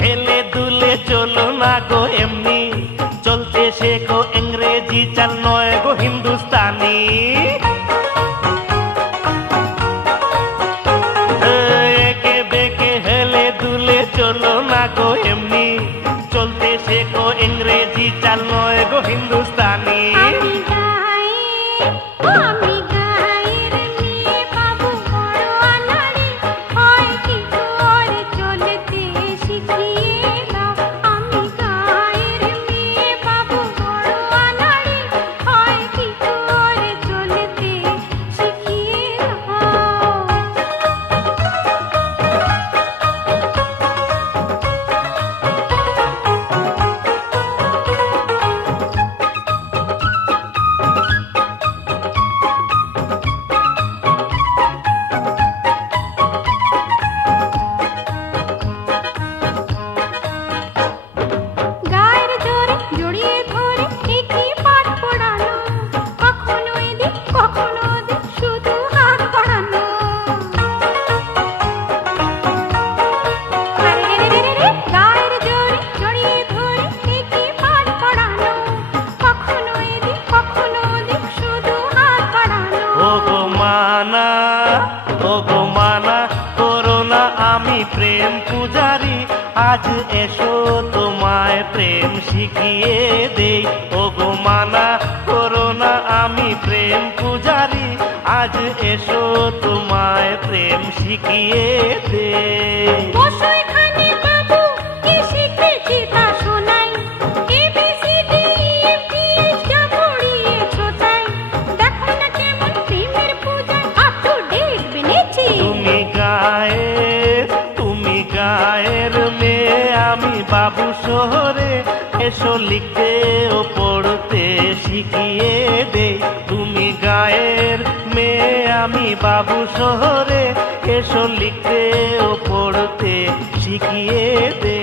হেলে দুলে চলো না গো এমনি, চলতে শেখো ইংরেজি চাল নয় গো হিন্দুস্তানি। একে বেকে হেলে দুলে চলো না গো এমনি, চলতে শেখো ইংরেজি চাল নয় গো হিন্দুস্তানি। প্রেম পূজারি আজ এসো তোমায় প্রেম শিখিয়ে দেই, ওগো মানা করো না আমি প্রেম পূজারি আজ এসো তোমায় প্রেম শিখিয়ে দেই। গায়ের মেয়ে আমি বাবু শহরে, এসো লিখতে ও পড়তে শিখিয়ে দে। তুমি গায়ের মেয়ে আমি বাবু শহরে, এসো লিখতে ও পড়তে শিখিয়ে দে।